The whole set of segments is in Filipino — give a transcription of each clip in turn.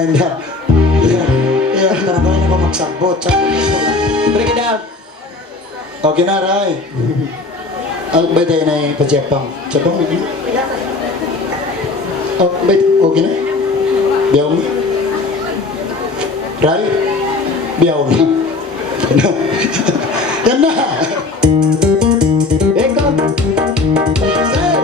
Hindi. Tanaw na ko magsabot. Break it down. Okay na, Ray. Albay tayo na yung pa-Japang. Japang, okay na? Okay na? Biyaw mo? Ray? Biyaw mo? Yan na! Eko! Say!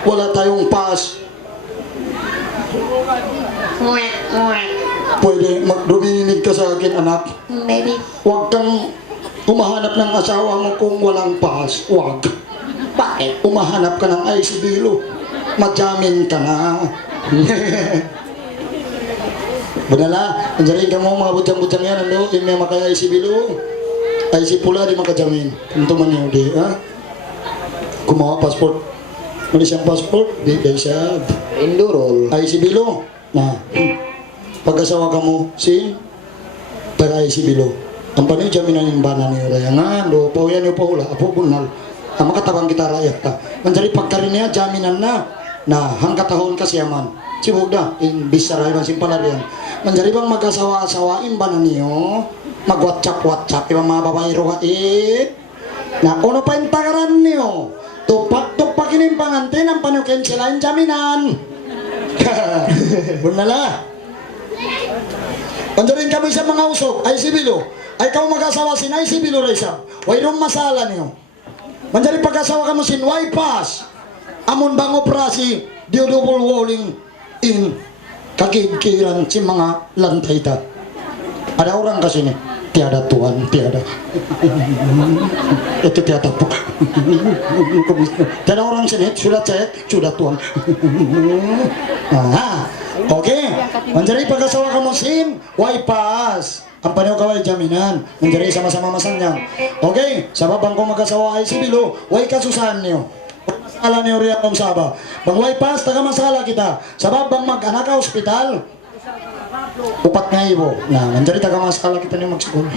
Wala tayong pass. Pwede magduminig ka sa akin, anak. Baby, Huwag kang umahanap ng asawa mo kung walang pass. Huwag. bakit? Umahanap ka ng ICBilo. Madyamin ka na. Badala, anjarin ka mo mga budyang-budyang yan. Ano? Yung may makaya ICBilo. IC pula di makadyamin. Ito man yun, di. Ha? Kumawa passport. Malis ang passport. Di siya. Indurol. ICBilo. Na. Pag-asawa ka mo, sin? Para ICBilo. Ang panay jaminan yung bana niyo. Rayangan, do, po yan yung paula. Apo bunal. Ang makatabang kita rayak ta. Manjari pagkarin niya, jaminan na. Na, hangkatahon ka siyaman. Si Buda, in bisaray man simpalarian. Manjari bang mag-asawa-asawain ba na niyo? Mag-WhatsApp-WhatsApp yung mga babae ruhain. Na, uno pa yung tagaran niyo. Tupak-tupakin yung pangantin ang panukin sila yung jaminan. Bunala. Andiyan kami sa mga usok, ay sibilo. Ay kau mag-asawa sin ay sibilo resa. Wayrong masala niyo. Manjari pag-asawa ka mo sin way pass. Amon bang operasi, dio double walling in kakibkiran si mga lantay ta. Ada orang kasi ni, tiada tuan, tiada. Itu tiada po. Tiada orang sini, sudah cek, sudah tuan. Aha. Okay, manjari pag-asawa ka mo sin, way pass. Ang panaw kaway jaminan, manjari sama-sama masanyang. Okay, sa babang ko mag-asawa ay sibilo, way kasusahan niyo. Masala niyo riyan ng saba. Bang way pass, taga masala kita. Sa babang mag-anak ka ospital, upat nga ibo. Na, manjari taga masala kita niyo magsikul.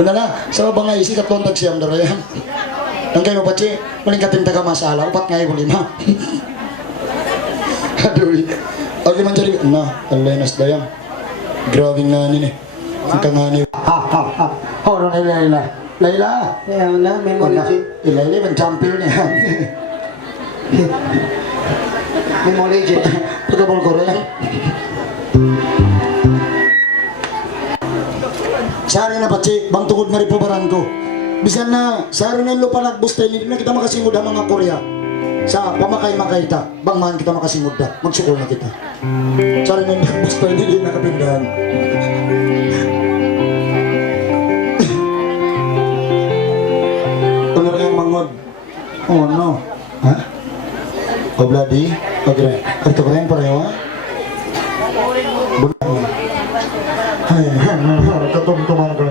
Una na, sa babang nga isi katlong tagsiyam darayan. Nang kayo pachi, malingkating taga masala, upat nga ibo 5. Aduh, okay man jadi, nah, Alenas dayang, grabe nga ni, ang kangani. Hold on, Layla, Layla. Ya, wala. Memology. Layla, man champion niya. Memology. Pagkabal ko rin. Sari na pachi, bang tungod nga rin pabaran ko. Bisan na, sari na lupalag bustay, hindi na kita makasingod ang mga Korea. Sa pamakay-makay ta, bang man kita makasingod ta, magsukol na kita. Sari na bustay, hindi nakapindahan. Ano rin yung mangod? Oh no. Ha? O bloody? Okay. Ito ko rin pareho ha? Bunang. Ay, katumtuman ko.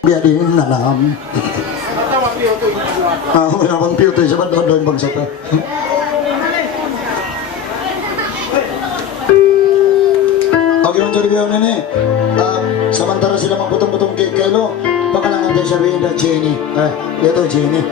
Biya din nanam. Wala bang computer sa banda doon bang sa ta. Okay, man sorry na ni. Samantara sila magputong-putong cake kayo. Pakalangan tayo sabihin na Jenny. Ito Jenny.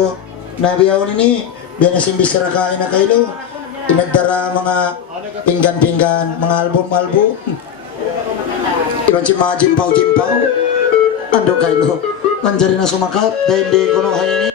Pero nabiyaw ni biya na simbis na kain na kailo. Inagdara mga pinggan-pinggan, mga album-album. Iban si mga jimpaw-jimpaw. Ando kailo. Nandiyan na sumakat dahil di ko no hayini.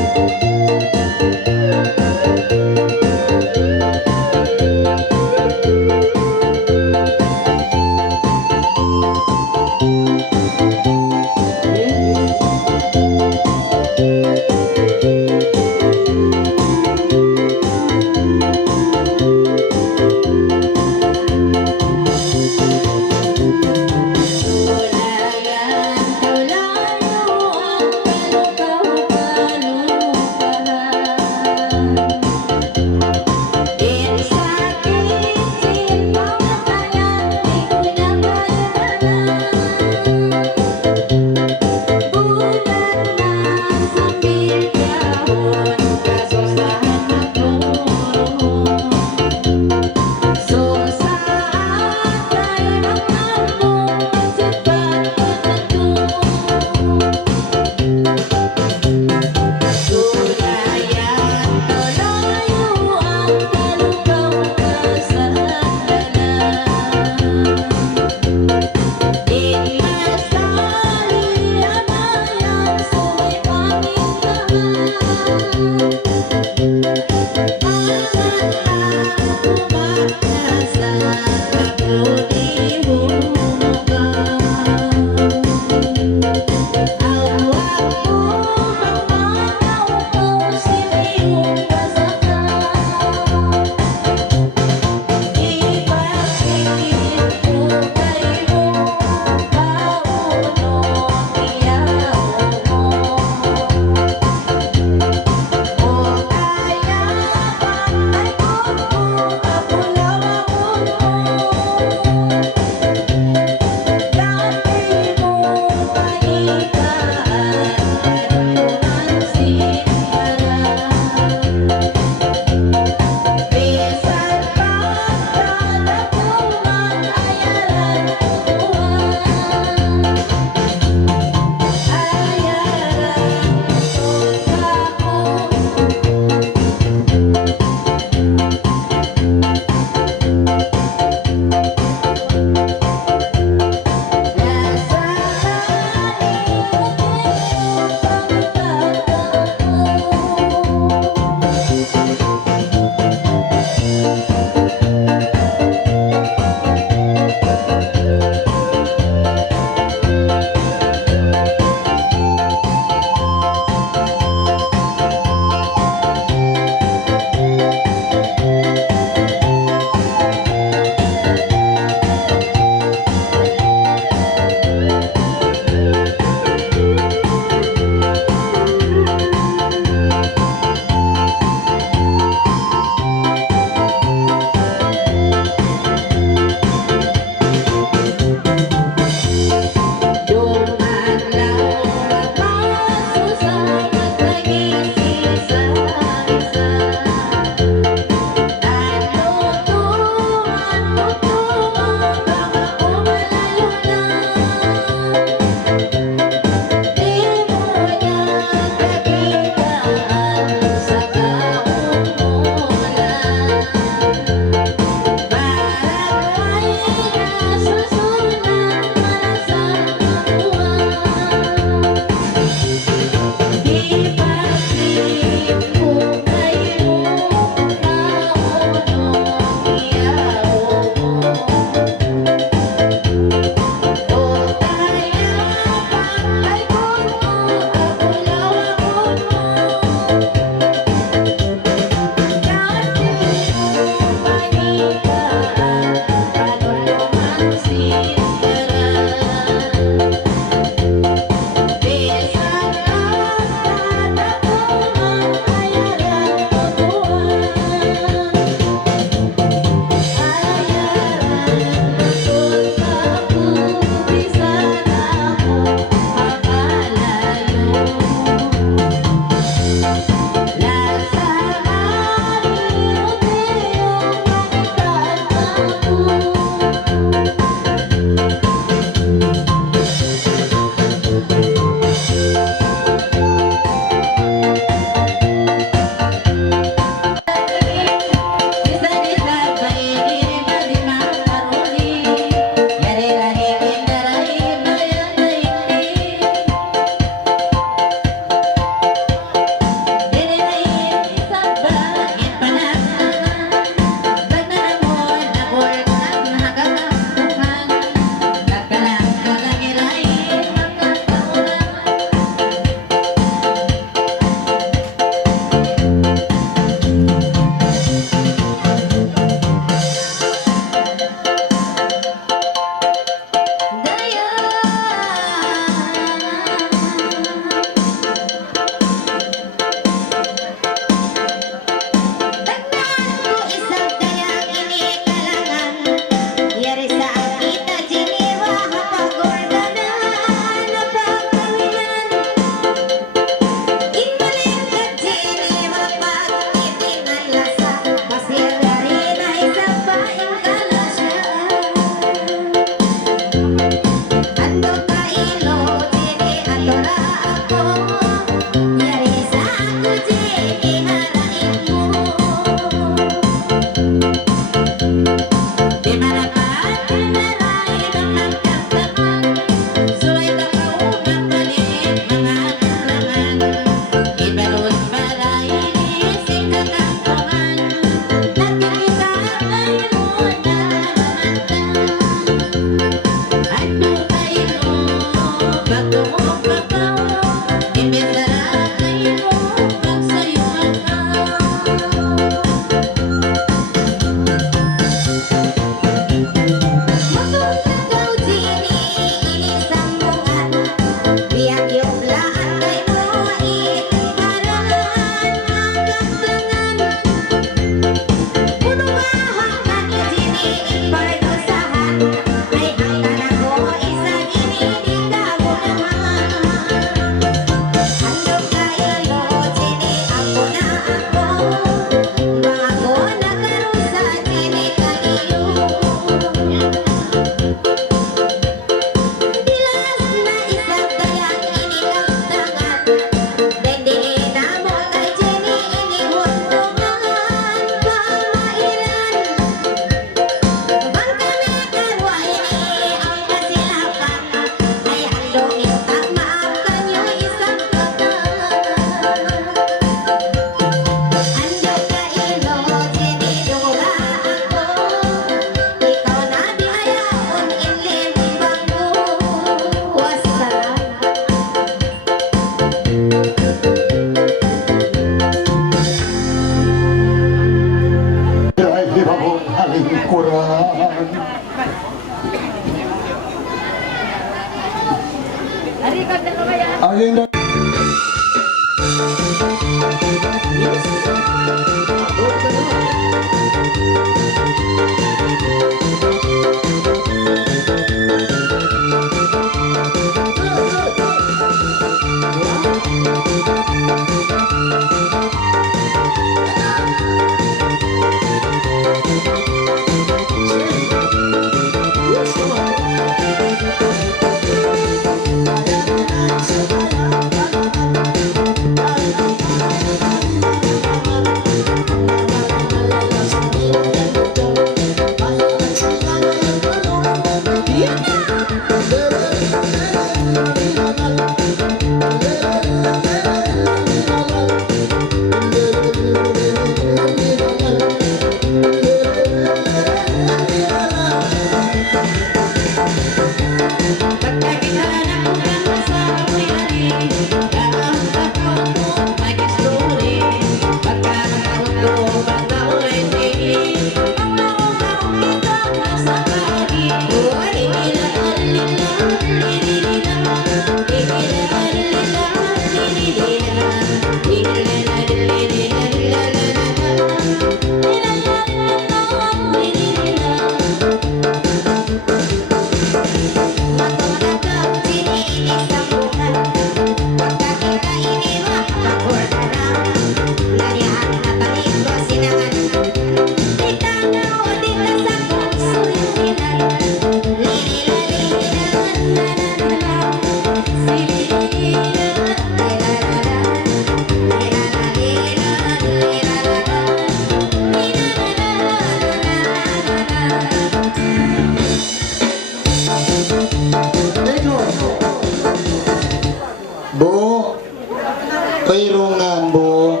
Pairungan, bo.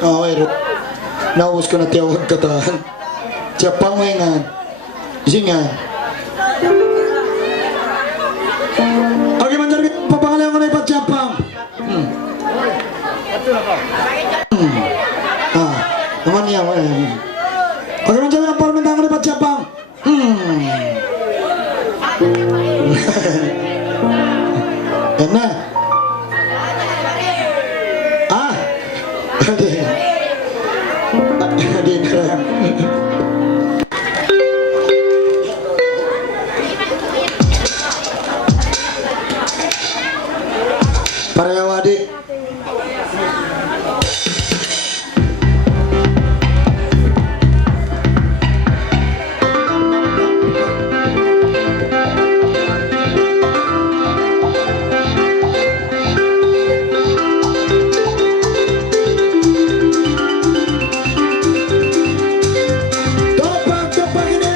Oh, iro. Naus ko na tiyawag katahan. Japang wengan. Singan. Okay, manjari papangalan ko na ipat Japang. Naman niya. Okay, manjari ang parmentan ko na ipat Japang. Yan na. Hindi na. Pareho adik. Topak ini.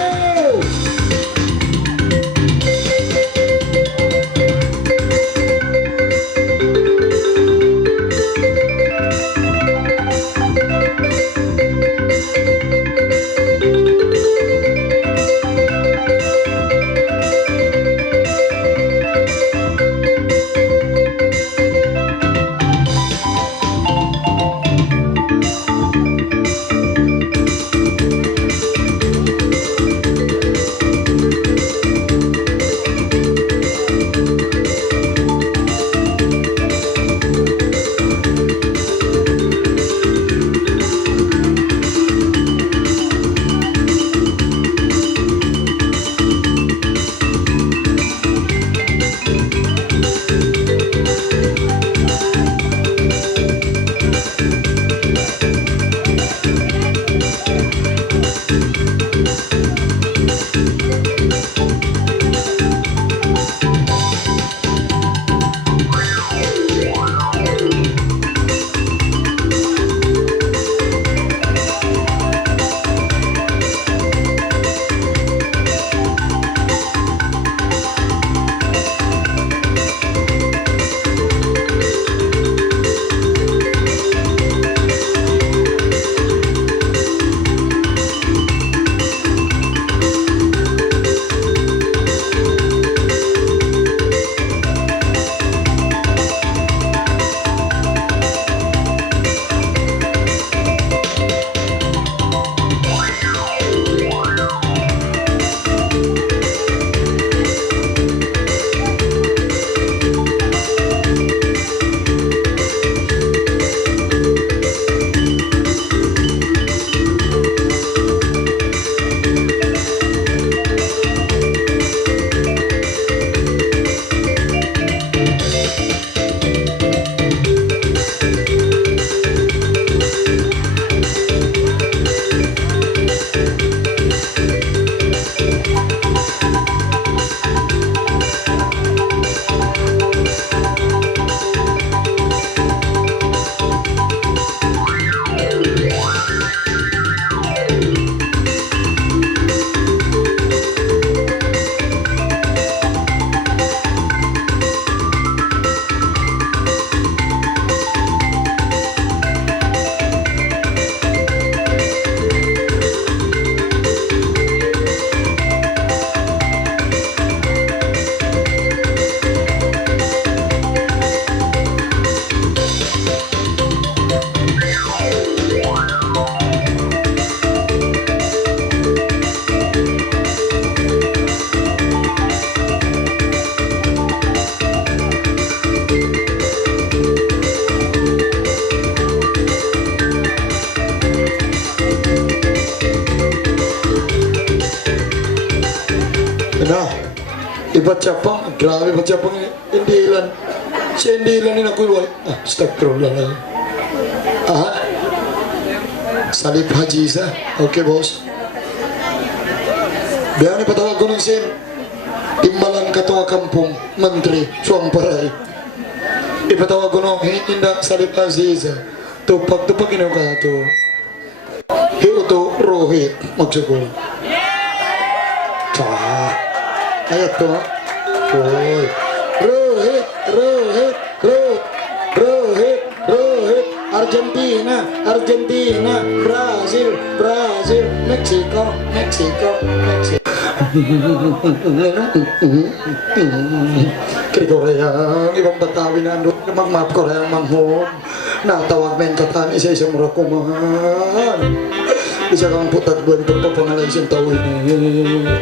Nah, iba't Japang, grabe iba't Japang ini. Indilan. Si Indilan ini aku luar. Astagfirullah. Salib Haji Isa. Oke bos. Biar ni patawag ko ng sim. Timbalan Ketua Kampung, Menteri, Suamparay. Ipatawag ko ng Indah Salib Haji Isa. Tupak-tupak ini ka to. Hiuto Rohit magsugol. Ayat to. Rohit, Rohit, Rohit, Rohit, Rohit, Argentina, Argentina, Brazil, Brazil, Mexico, Mexico, Mexico. Kay Korea, ang ibang Batawi na ano, mag-map Korea ang manghod. Natawag na yung katani sa isang murakuman. Isa kang putag buwan kung papangalay siyang tawin eh.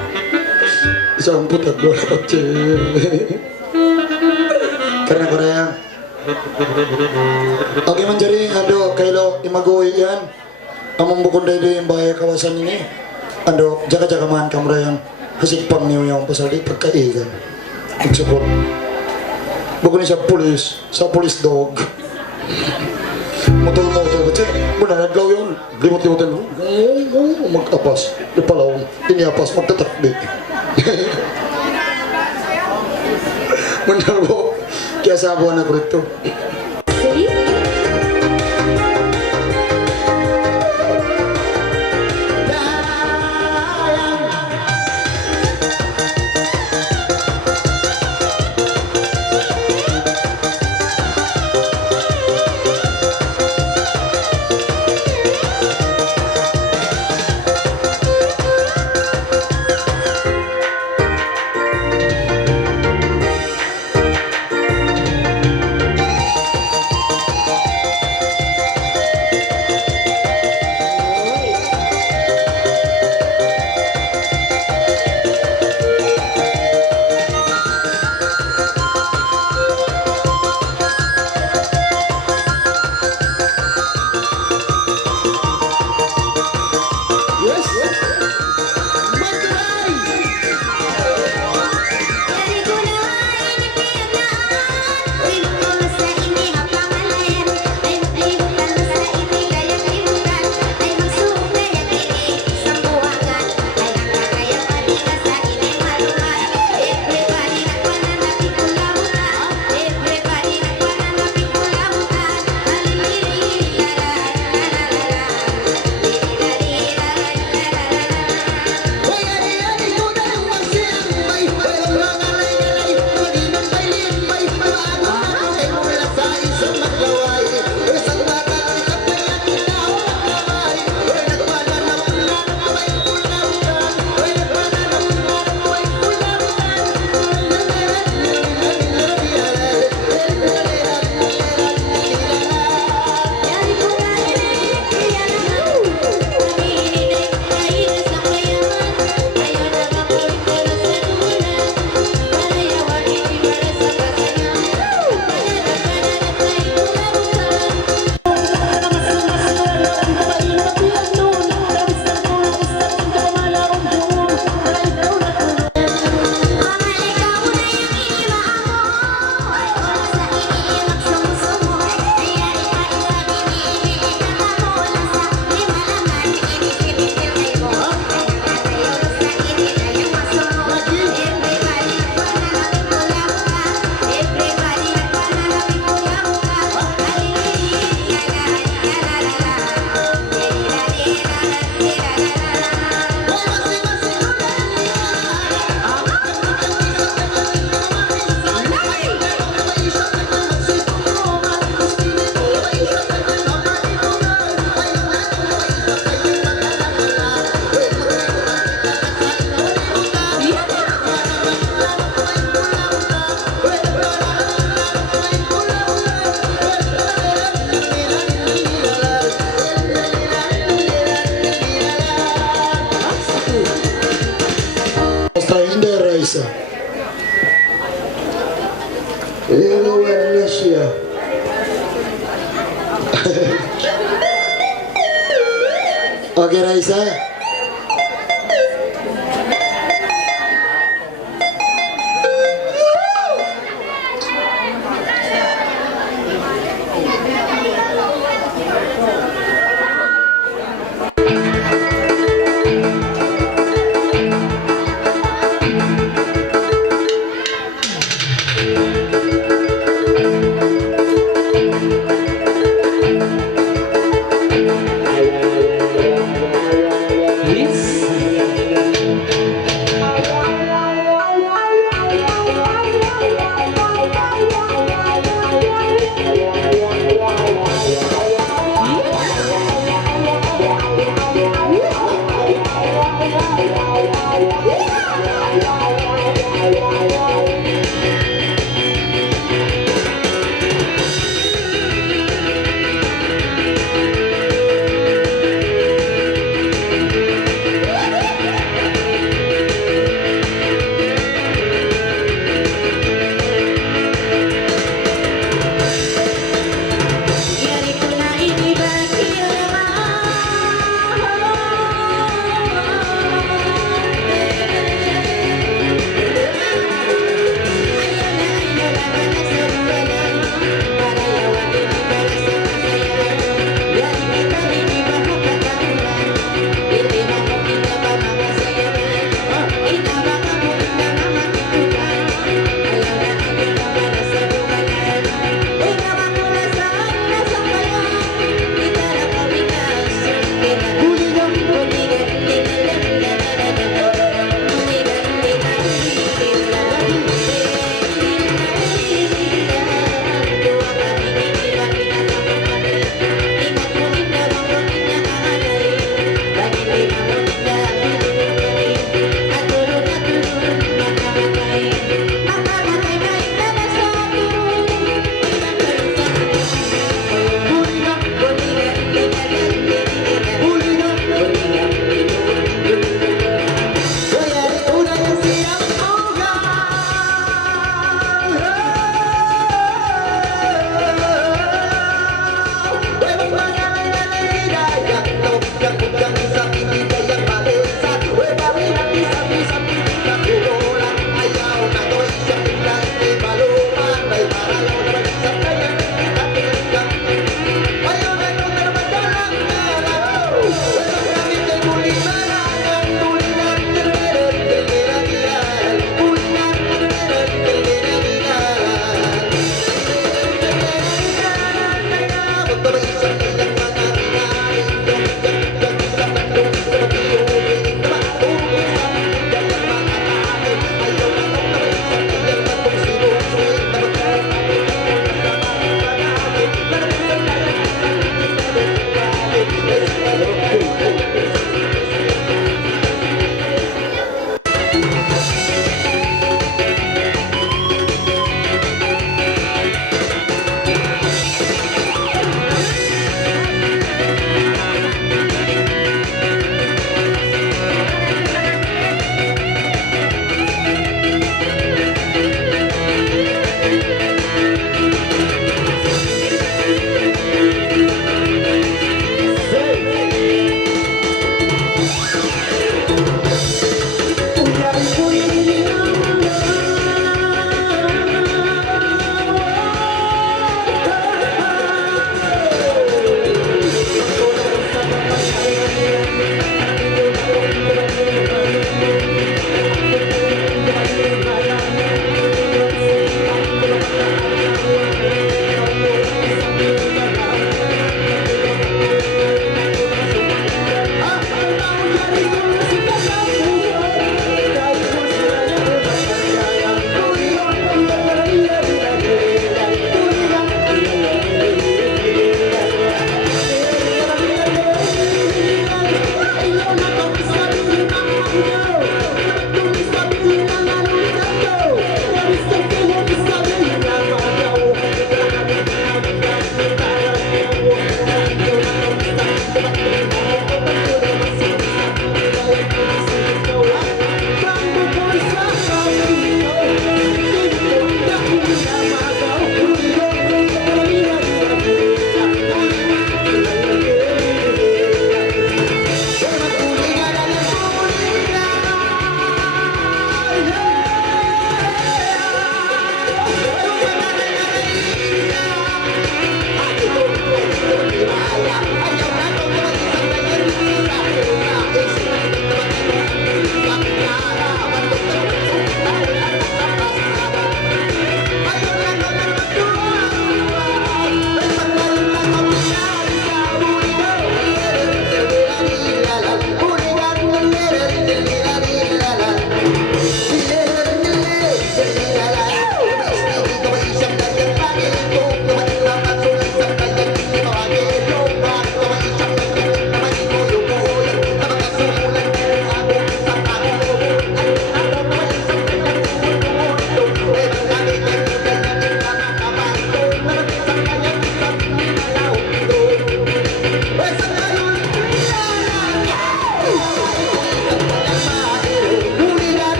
Isa kang putag buwan patse. Karena Korea. Okay man jari, ando, kailo, imagoy yan. Amang bukong dahi yung bahaya kawasan ini. Ando, jaga-jaga man kamera yang hasikpang niyo yung pasal di pagkaigan. Magsuport. Bukong ni sa police dog. Motor-motor, kasi mananadlaw yun. Limot-limotin mo. Mag-apas. Dipalaw. Iniapas, magtatakbi. Benar po. Kaya sabuan na ko rito. Raisa. Indonesia. Oke Raisa.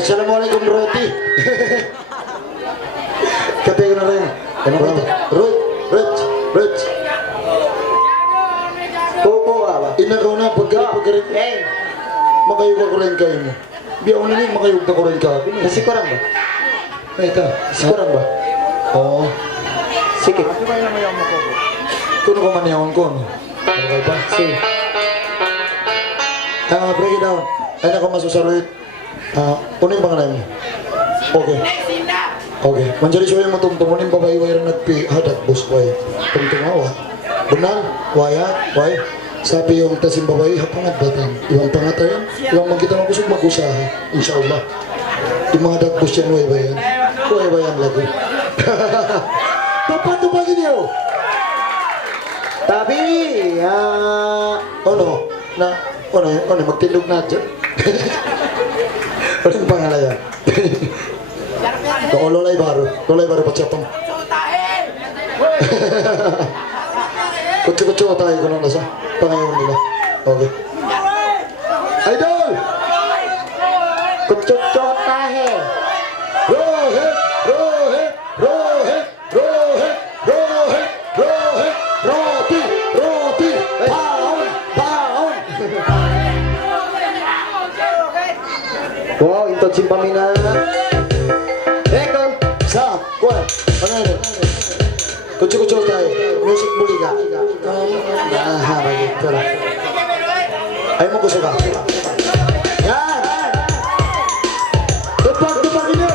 Assalamualaikum roti. Kata ko na rin. Ano ba ito? Rot. Popo ba? Inagaw na, pagkarit. Makayuga ko rin kayo mo. Biyaw na rin, makayuga ko rin ka. Nasi kurang ba? Ay, ito. Nasi kurang ba? Oo. Sikit. Kuno ko man yawan ko, no? Okay ba? Si. Break it down. Ano ko masusaroit? Ano yung pangalan mo? Okay. Okay. Manjari siya yung matumtumunin babae wala nagpi hadak bus way. Tumtumawa. Benar? Waya? Way? Sabi yung tasim babae hapangat batan. Iwang pangatayan. Iwang magkita magusog mag-usaha. Insyaallah. Yung mga hadak bus yan way ba yan? Way ba yan lagu? Paano ba ganyan? Tapi, Ano? Ano? Magtindog na dyan. Ano yung pangalan yan? Lolay baru pacapang. Kutsu tayo ko nang nasa pangayon nila. Okay. Idol! kucuk tahe. Rohit! Roti! Baon! Wow, ito si Pamina. Eko. Sa, kuwan. Ano yun? Kutsu tayo. Music muli ka. Bagi. Tara. Ayaw mo gusto ka. Yan! Tupag niyo!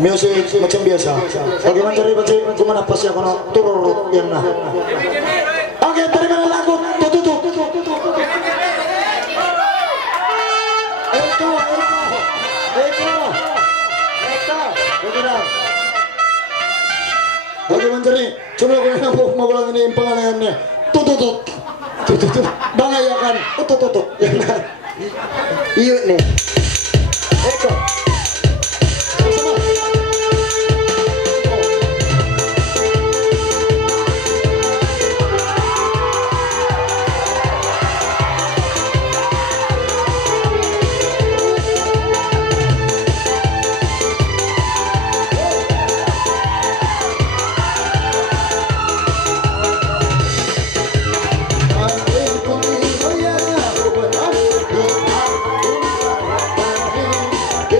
Music macam biasa. Bagaimana cari baca gimana pas ya kono turun yang nah. Oke, terima lagu tutup. Eko. Bagaimana? Bagaimana cari? Coba kalau mau ulang ini pengalaiannya. Tutup. Bangayakan. Tutup. Yang nah. Iyo nih. Eko. Que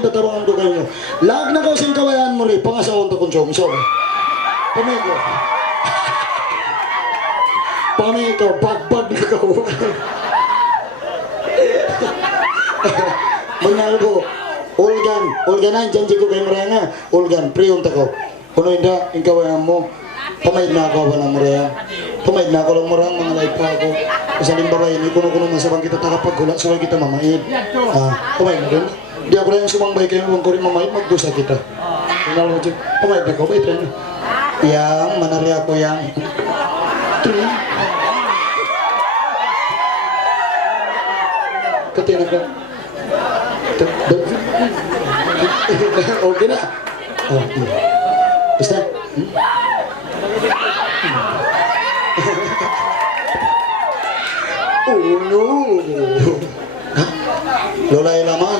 tinatabangan ko kayo. Lag na ko sing kawayan mo rin, pangasawang to konsong. So, pamay ko. Pamay ko, bagbag na ko. Mangal ko, Olgan, janji ko kayo maranga. Olgan, priyon ta ko. Kuno inda, yung kawayan mo, pamay na ako ba ng marang. Pamay na ako lang marang, mga live pa ako. Kasaling babay, may kuno-kuno masabang kita takapagkulat, suway kita mamaid. Pamay na rin. Di ako rin sumangbay kayo, huwag ko rin mamaid, magdusa kita. Pinalo ko, pamay na ko, bait rin. Yang, manari ako yang. Katina ka. Okay na. Basta. Oh no. Ha? Lolay lama.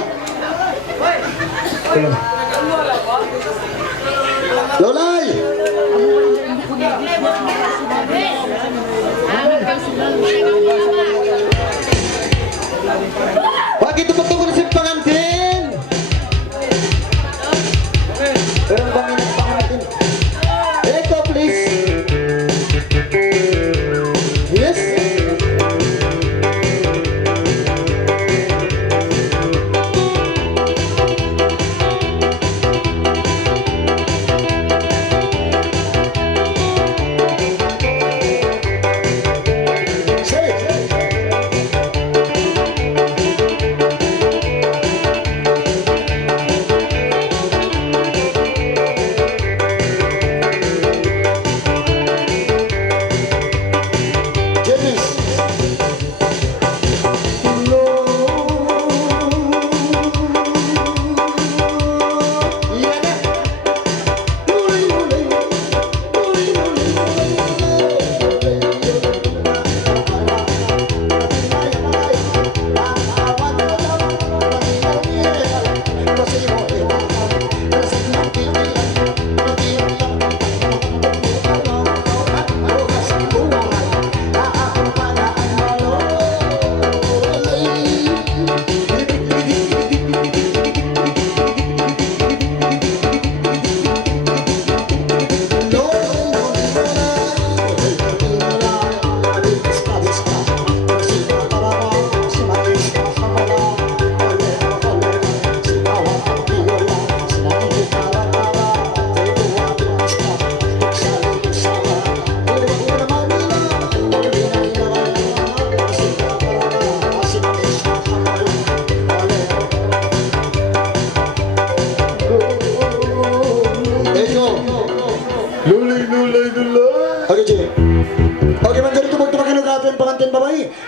Lolay. Wag ito patungkol sa pangantin. Pero bangin ang pangantin. Echo, please. Yes.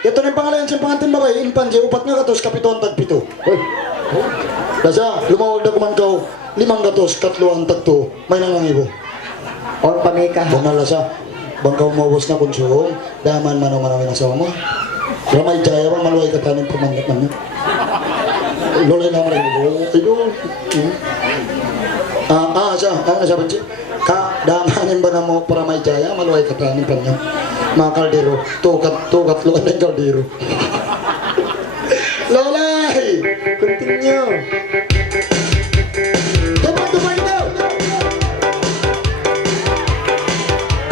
Ito na yung pangalan siyang pangantin babae, impanji, upat nga gatos, kapiton, tagpito. Lasa, lumawag na kumankaw, 5 gatos, 3 tagto, may nangangibo. On pamika. Bunga lasa, bangkaw mawos na konsong, daman manaw-manaw yung asawa mo. Ramay jaya pa, maluay ka tanin pamangat man niya. Lolay lang rin, ito. Nasabi siya, damanin ba na mo para may jaya, maluay ka tanin pa niya. Mga kaldero, tukat luan ng kaldero. Lolay! Continue. Tumay daw!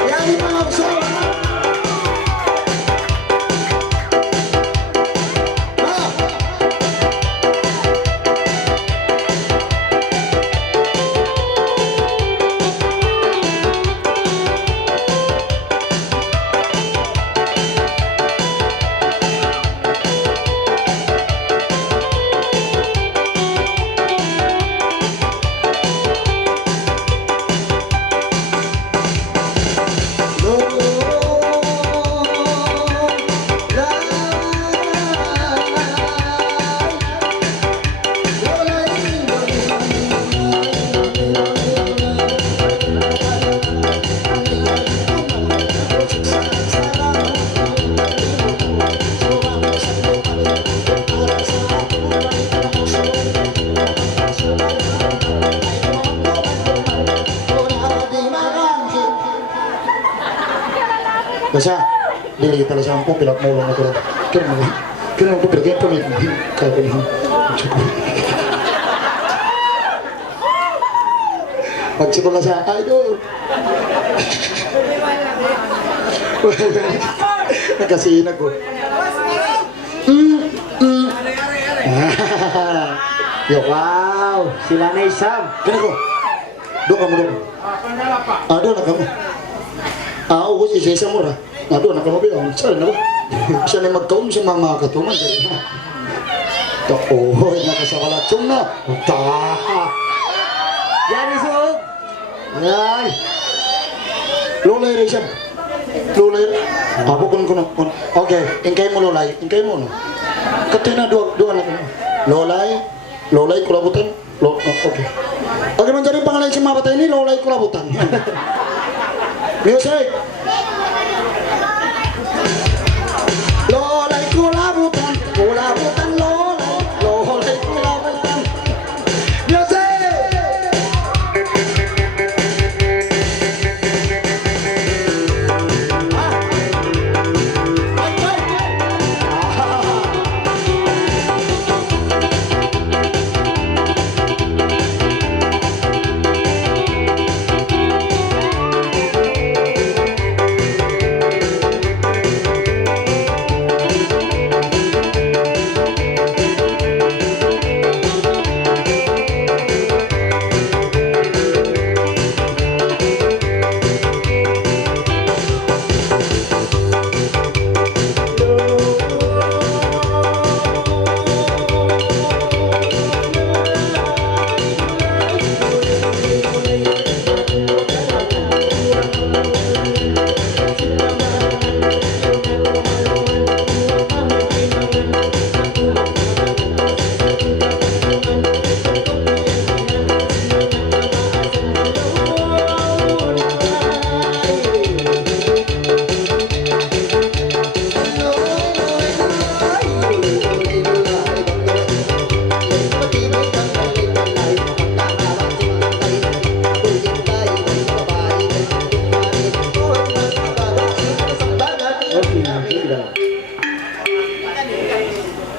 Yan yung mga aksyon! Basta, dili kita sa ampo, pilak mo lang ako. Kaya mo po, pilak mo, kaya mo. Pagsimula sa idol. Nakasihin ako. Yo, Wow, sila na Sam. kaya ko. Doon ka mo doon. Doon na ka mo. Oo, si Cesar mo ra. Doon na ka mo bilang. Saan na ba? Siya na magkaon sa mga katuman. Oo, nakasakalatsong na. Yan isog. Yan. Lolay rin siya. Lolay rin. Ako kun. Okay, ingkay mo lolay. Ingkay mo no. Katina dua na ko. Lolay kulabutan. Okay. Okay man jadi pangalan si mga batay ni Lolay kulabutan. Music. Lolay kulabutan, kulabutan lolay kulabutan. Music.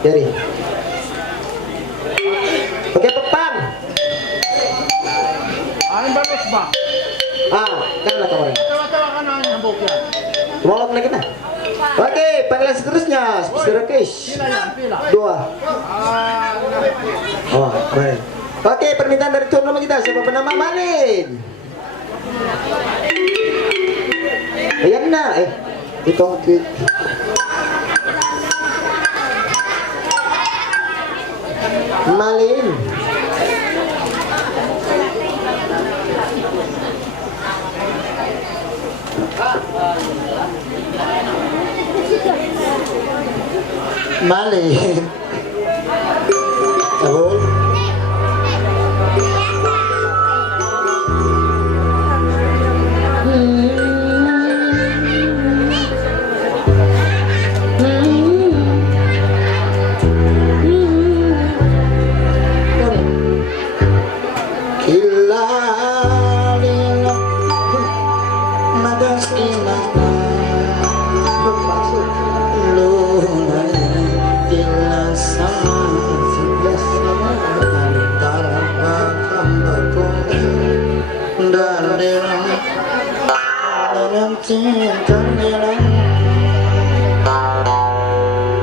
Dari. Oke, Pepang. Ano ba mas ba? Kan lah kawan. Tawa-tawa ka na ang hambog yan. Tumawag na kita. Oke, panggilan seterusnya, Mr. Kish. Pila yan, pila. 2. Oh, keren. Oke, permintaan dari tuan rumah kita, siapa bernama Malin? Ayan na, itong tweet. Malin. Malin. Abol. Ilalila madas imana lunay tila sama antara pakambaku dan dilang dalam cinta dilang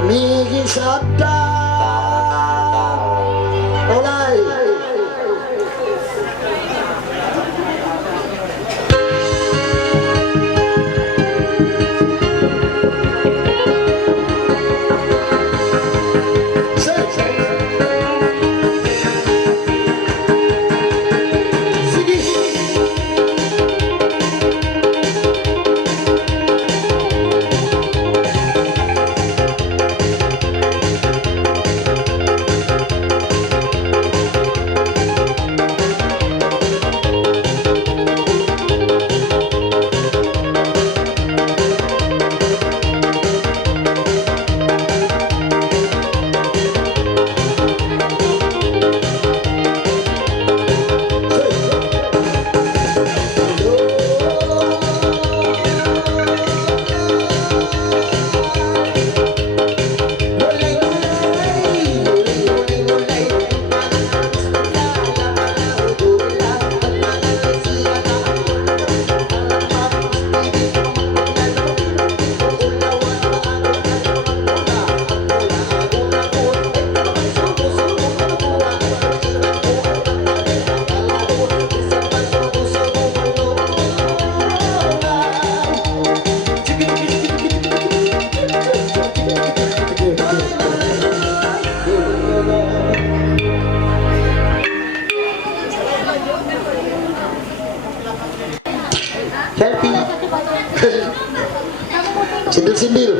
migi sadar olay. Simbil.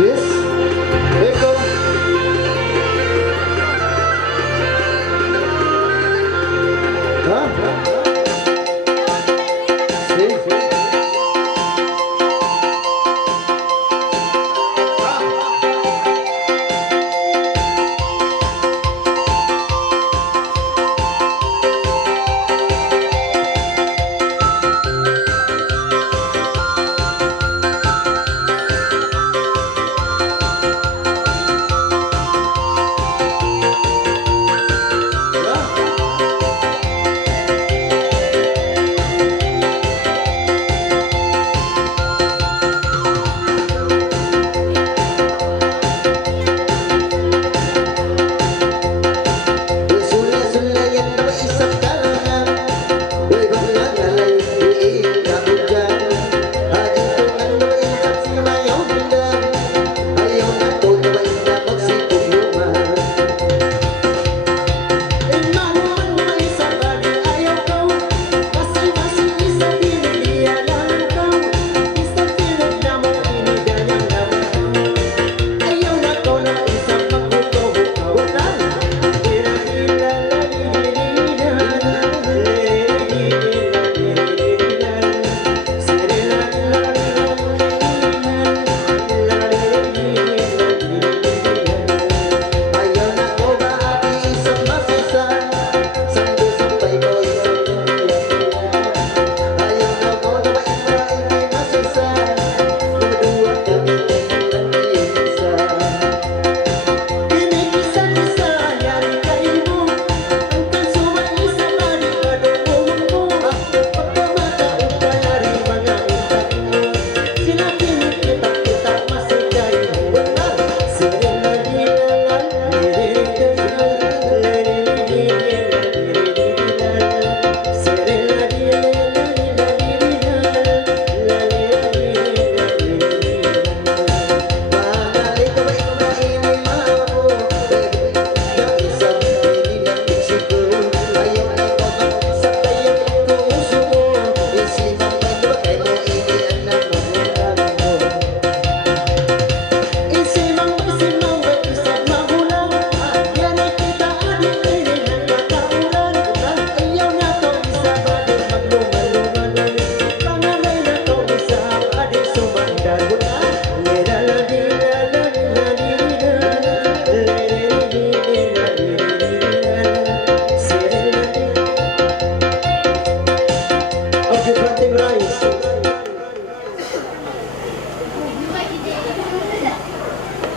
Yes. Eko. Ha? Si.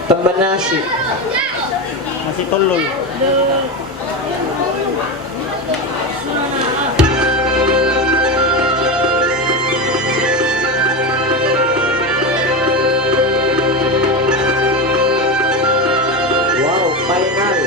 Pambanasi. Masih tolol. Wow, final.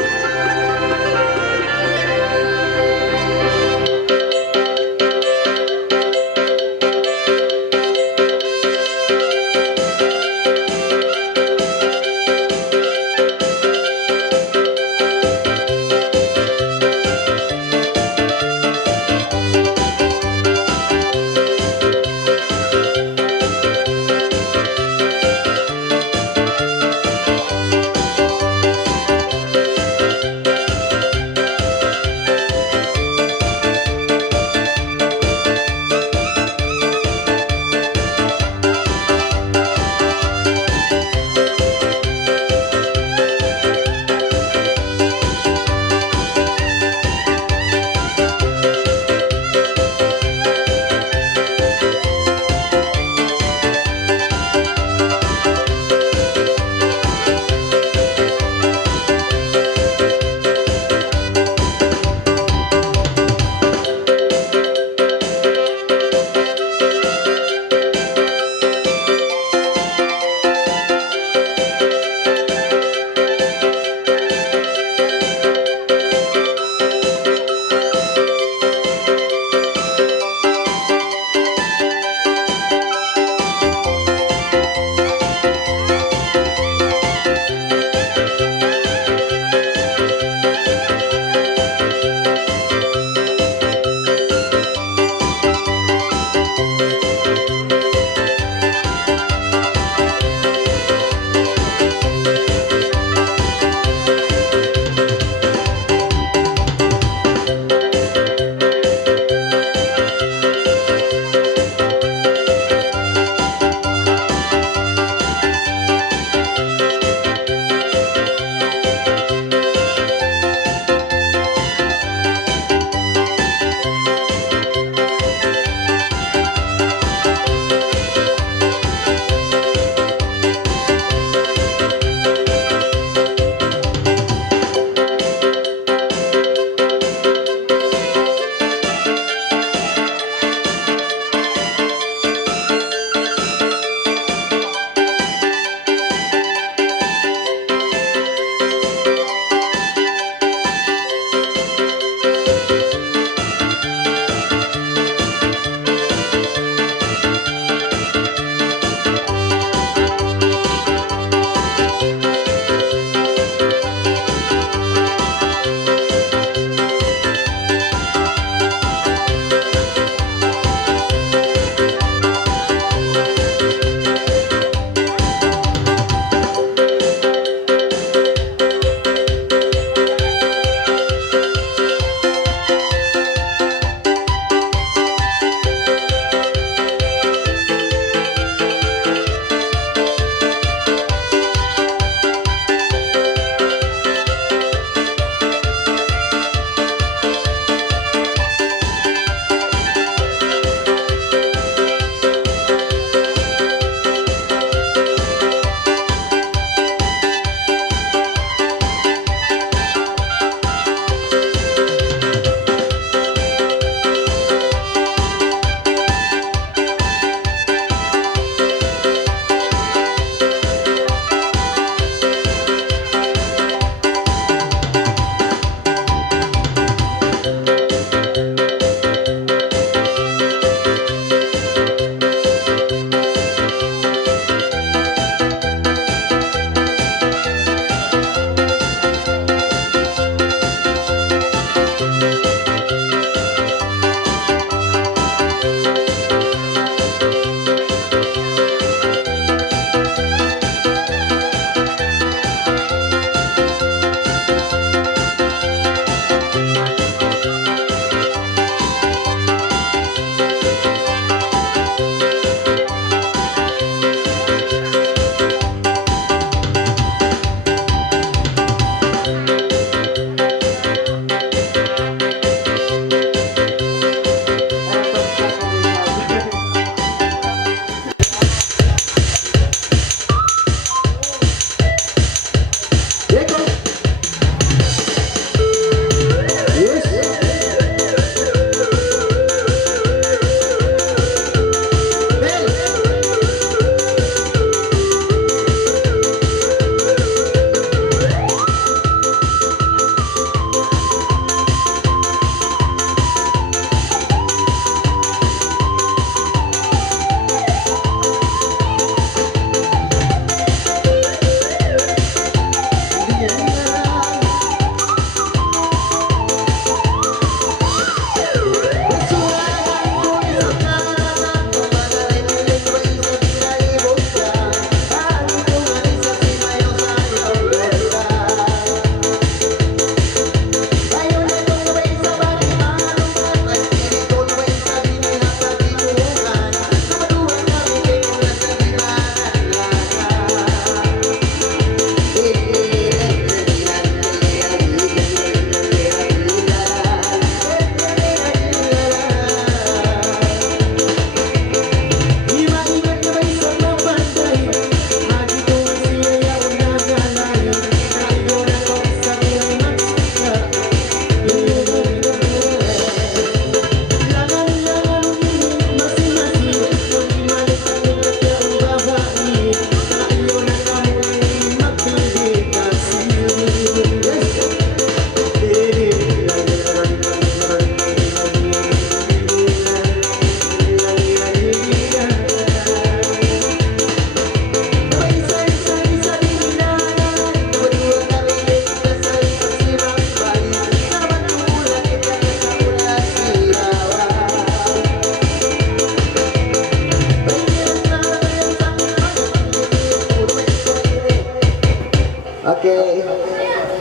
Okay.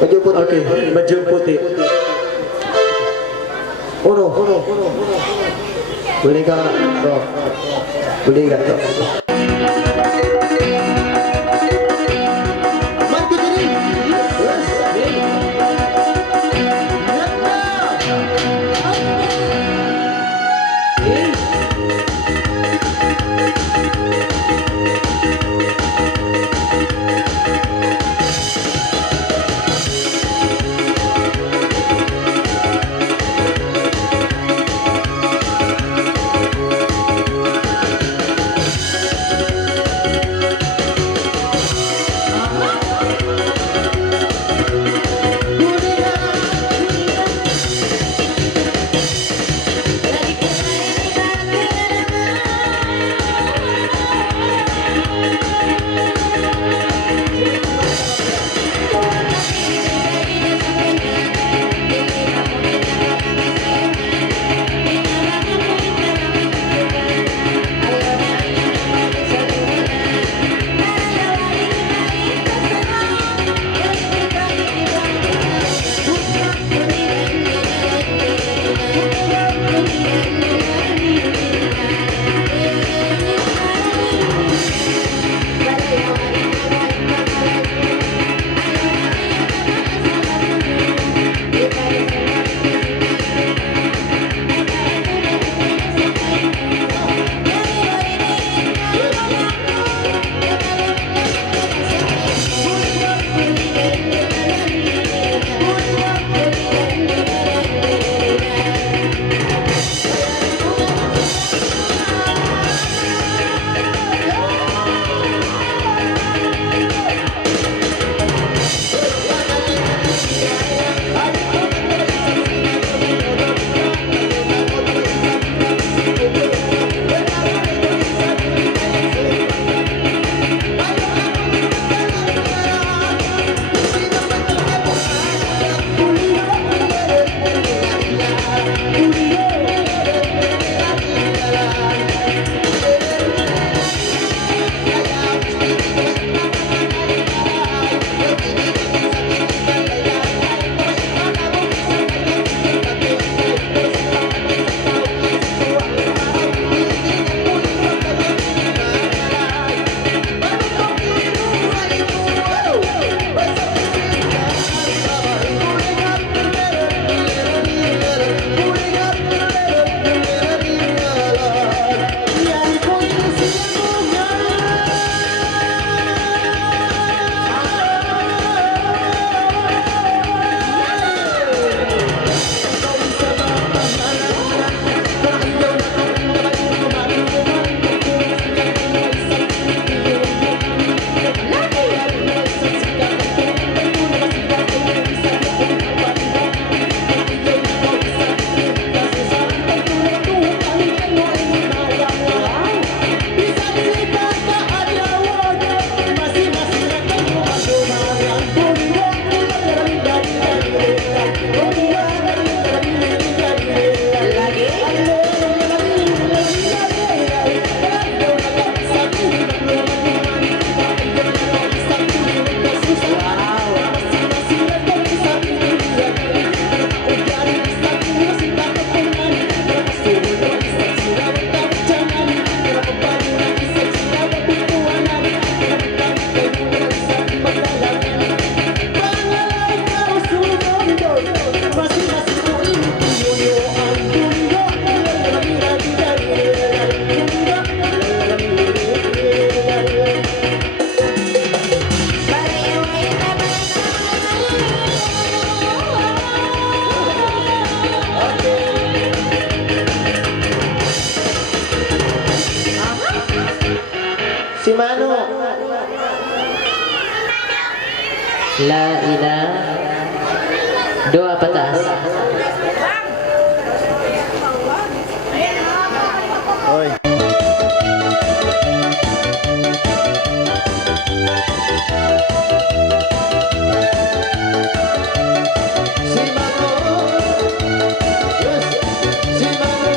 Medyo puti. Okay, medyo puti. Uno. Boleh ka? Bro. Boleh ka to? Mati diri. Yes. Si Mano. La ila doa pataas. Oy. Si Mano. Yes. Si Mano.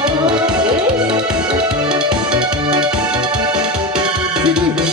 Sige.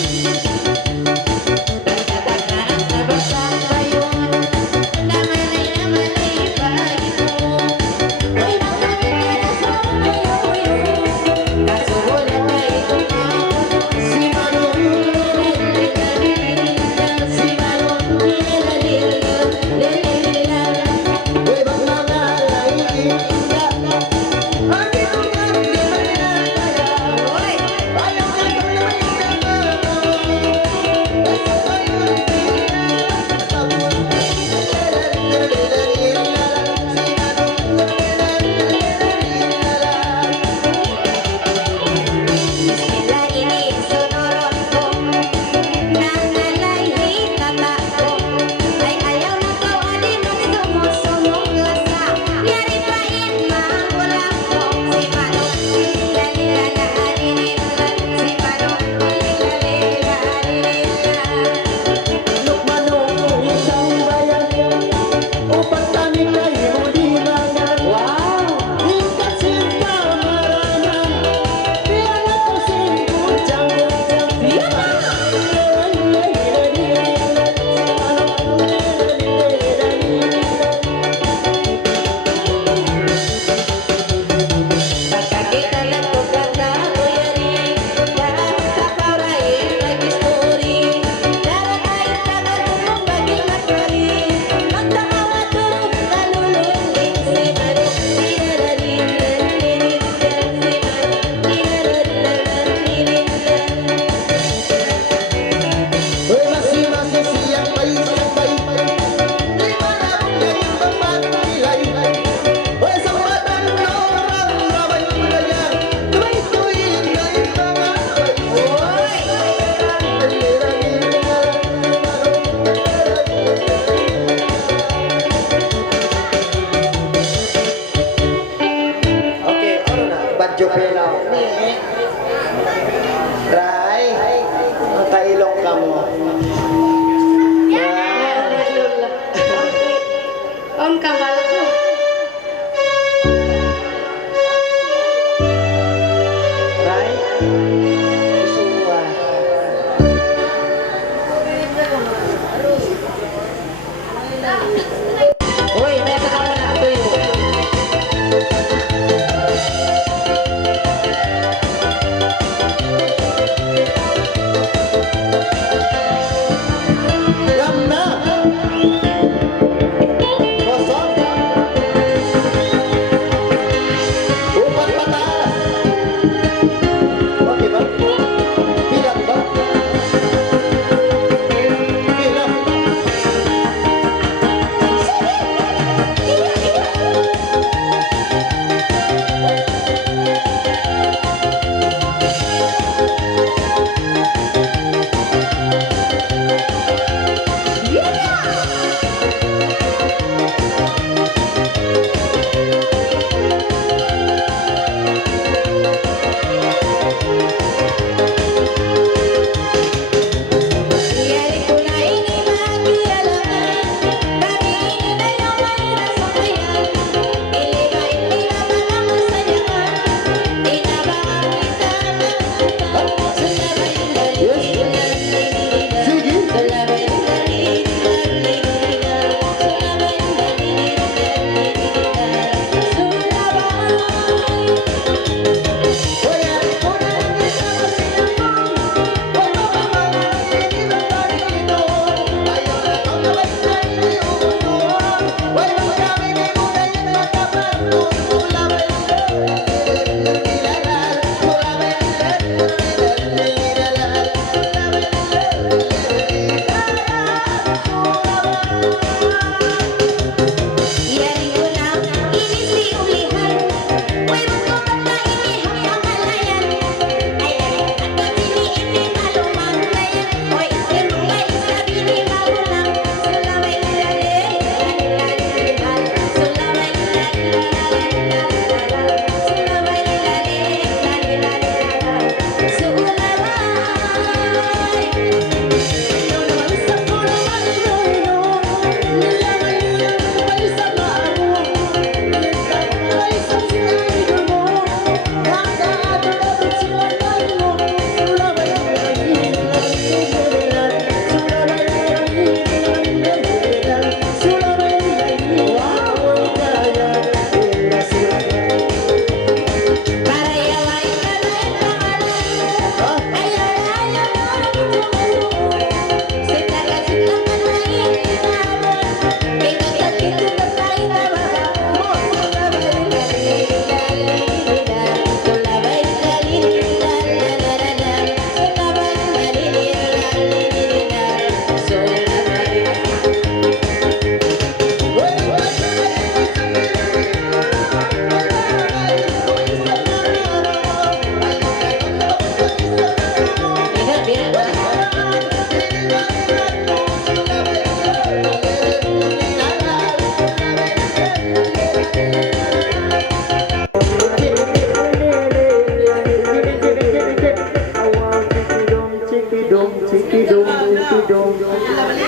Uy,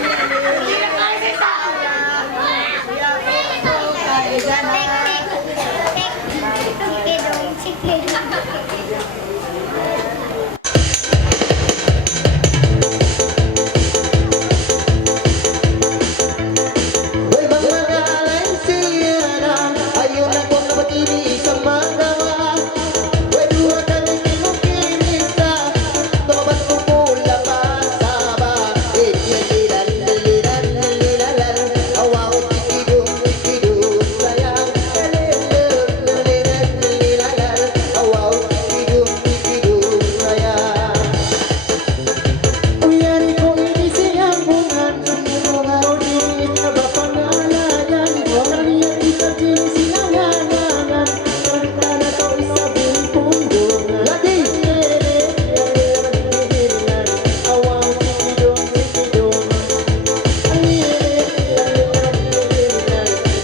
mga ngalan siya na ayaw na kong nabatili sa magawa. Uy, duha kami kinukilista, tumabat ko pula pa sa ba. Lilan, lilan, lilan, awaw, tikidum, tikidum, sayang. Lilan, lilan, awaw, tikidum, tikidum, sayang. Uyan ko ini siyang bungan, mga ulit na ba pangalayan? Wala niya isa din sinangangan, salita na to isa buong pundungan. Lagi! Awang tikidong, tikidong.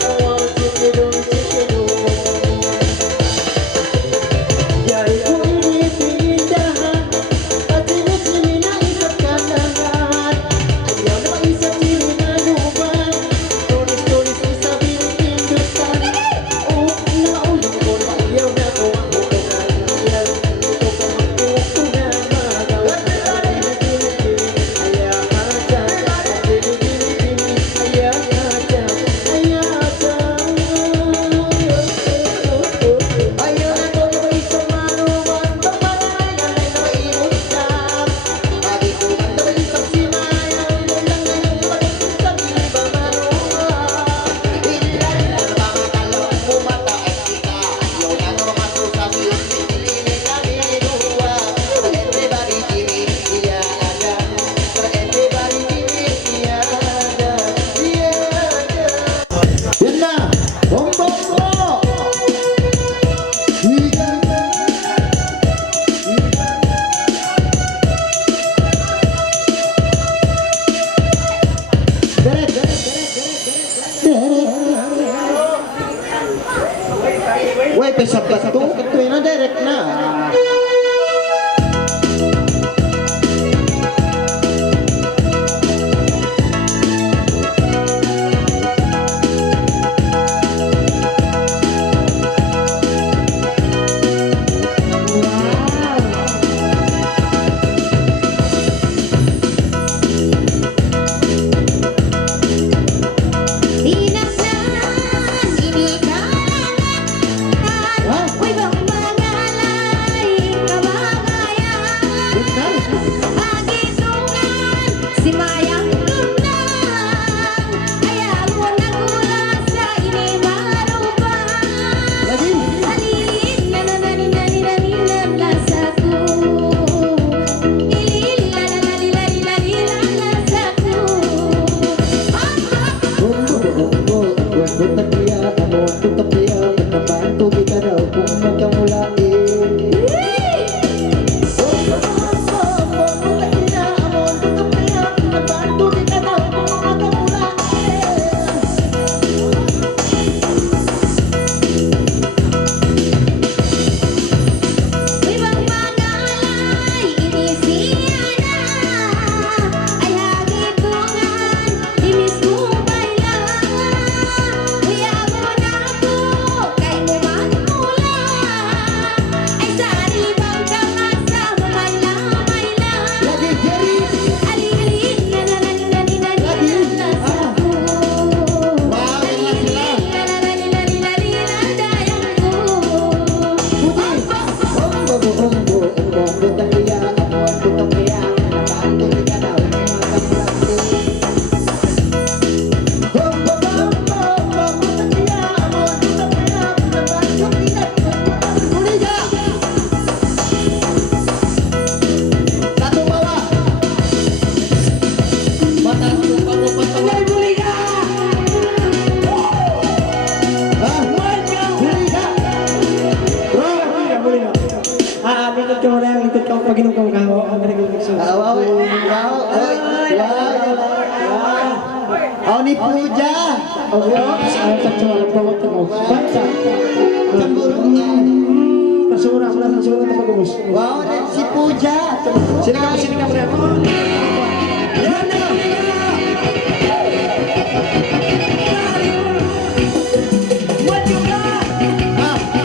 Awang tikidong, tikidong. Yari ko ini pinindahan, at sinisimi na isang kalangan. Ayaw na maisip sili na luban, tulis-tulis isa pinipindutan. Oh, naulit ko na ayaw na ko ang bukanan. Ito ka magpupo na magawa. Ayaw ka dyan, ayaw ka dyan, ayaw ka dyan. Ayaw na ko na isang manuman, pagpanayan ay naiuntang. Lagi ko man na isang simayang, lang na yung pag-isang iba manuman. Ilan na mga talong pumata at kita, ayaw na ko masusabi yung pinilin kami luwa. For everybody give it, iyaga. For everybody give it, iyaga. Iyaga. Yan na! Bombong mo! Wait, pesat to? Ito na, direct na. Pag-inom ka mukha mo, ang galing ko sa... Wow, ni Puja. Pasura, pasura na pag-ubos. Wow, si Puja. Sini ka mo rin ako.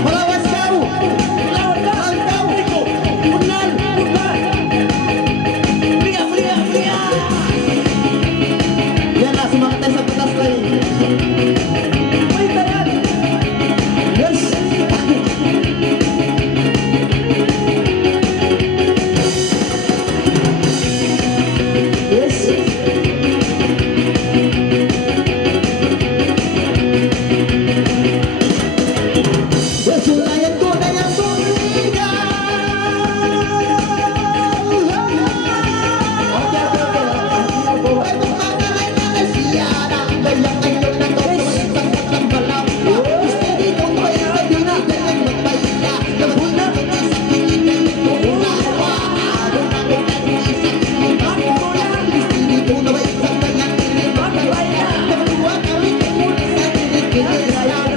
Malawas kau! Lawan kau! Unal! Yan na, sumakit tayo sa patas tayo. Yes! Yes! Yes, ulayan ko na yung buligaw. Ay, magpapalay na na siya ng gayang ngayon na to. Isang matang balaw. Gusto dito ko ay sa dinigayan magpahinga. Naman na ko isang dinigayan mo unawa. Ano na ko ang isang dinigayan. Gusto dito na ba isang gayang magpahinga. Naman kami kung sa dinigayan.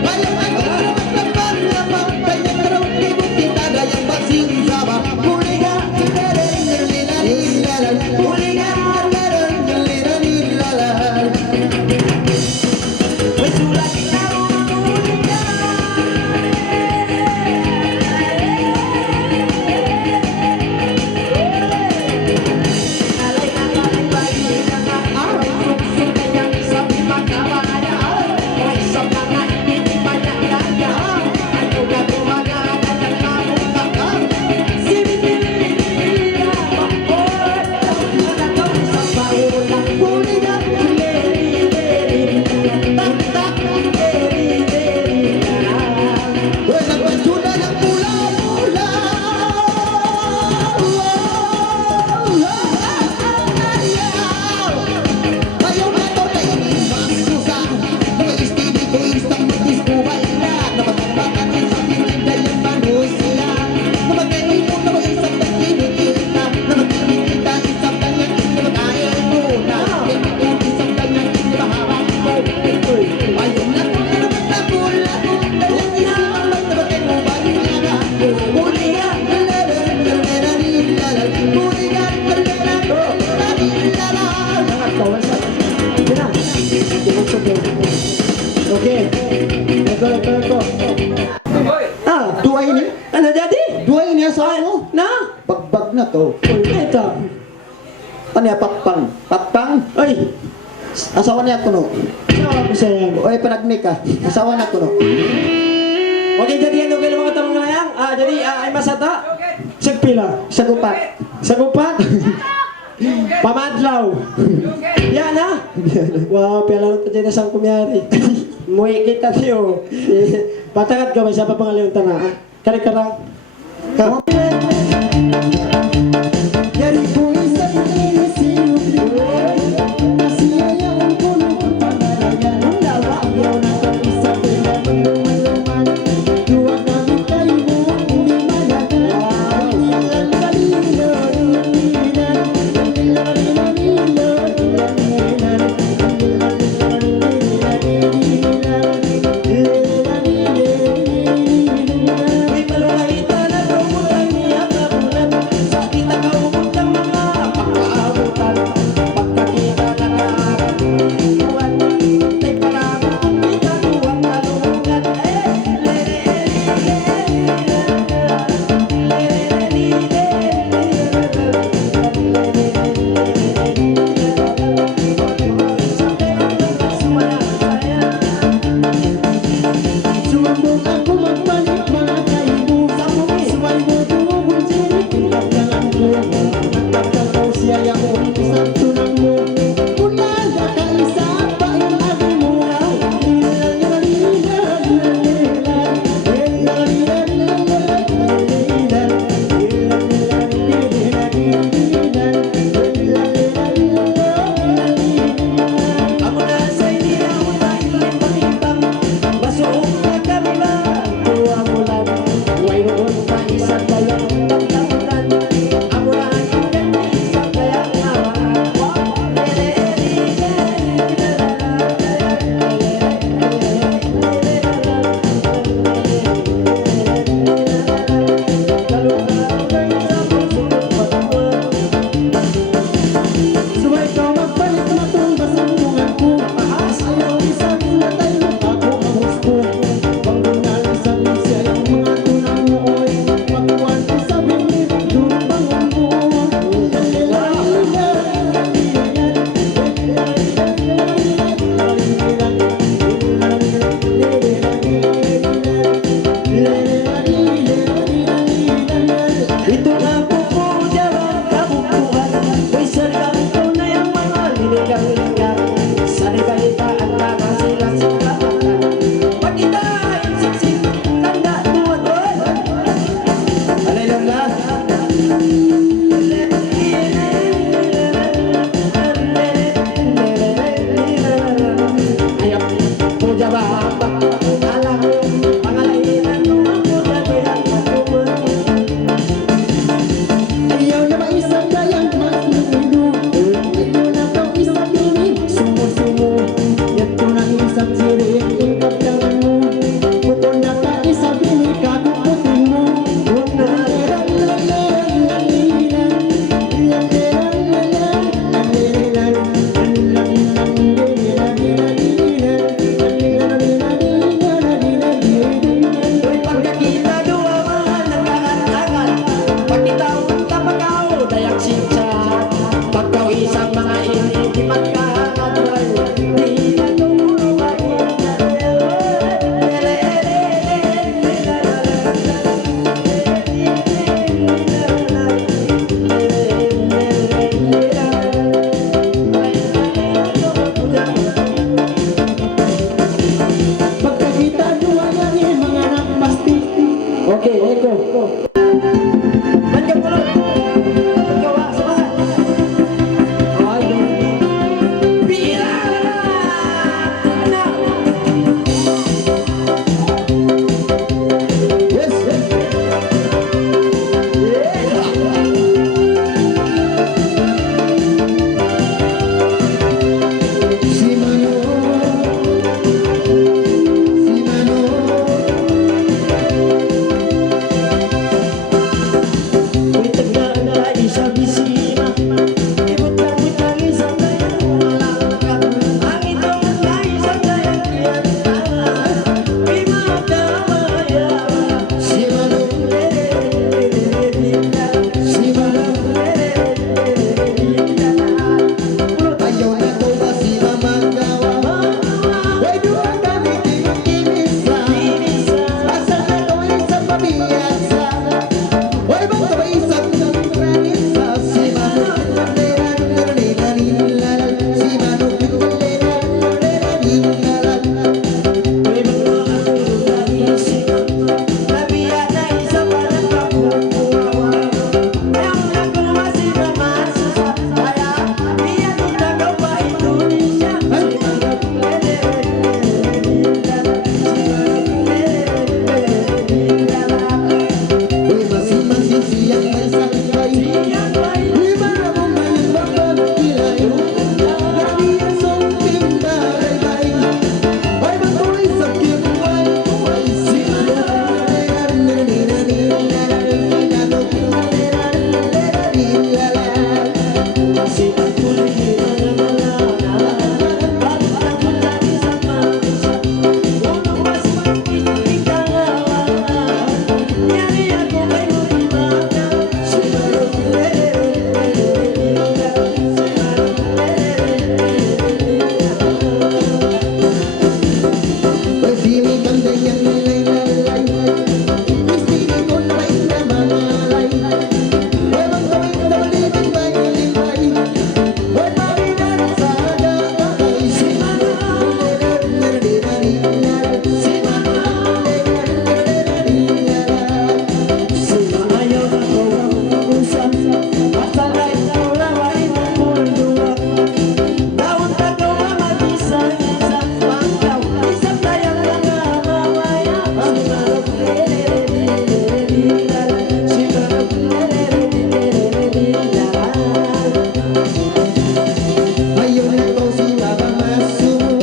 Bayang ako naman na kaya taraw libong kita gayang pagsisama. Huliga, lalalilalalilalan. Huliga, lalalilalalilalan. May sulat na huliga. Alay na kalibay na nga aray. Kung kayang sabi magkabaya. Ay sabla nga hindi panagaya. Ano na gumagana ng mamutakang. Sibitiliya makot. Ano na to sa paulang huliga. Leri-leri. Tak-tak. Leri-leri na. Uy, nagpansuna ng pula-pula. Ayaw na to na inimasusa. Mga istili ko isang magdiskuhay na. Na magpapatan sa pinigay ang manusia. Na magkainin mo na isang nagkinikilit na. Na magkinikita isang kanyang kinimakain mo na. Kaya isang kanyang kinimahawak mo. Ayaw na to na naman na pula. Dahil isimang magtabagay mo ba yung mga huligan, lalalalalalalalalalan. Huligan, lalalalalalalalalalan. Okay. Ito. Ah, Dua ini, ano jadi? dua ini asawa mo. Na? Bagbag na to. Ito. Ano ya, pakpang? Pakpang? Ay, Asawa niya kuno. sawa ko sa'yo. Oy, panagnik ka. Asawa na kuno. Okay, jadi ano kayo mga tanong na yan? Jadi ay masata? Sagpila. Sagupat. Sagupat? Pamadlaw. Yan ha? Wow, pala ito dyan na sang kumyari. Muwi kita niyo. Patakat ka ba sa papangaliw tanah? Kari-karang.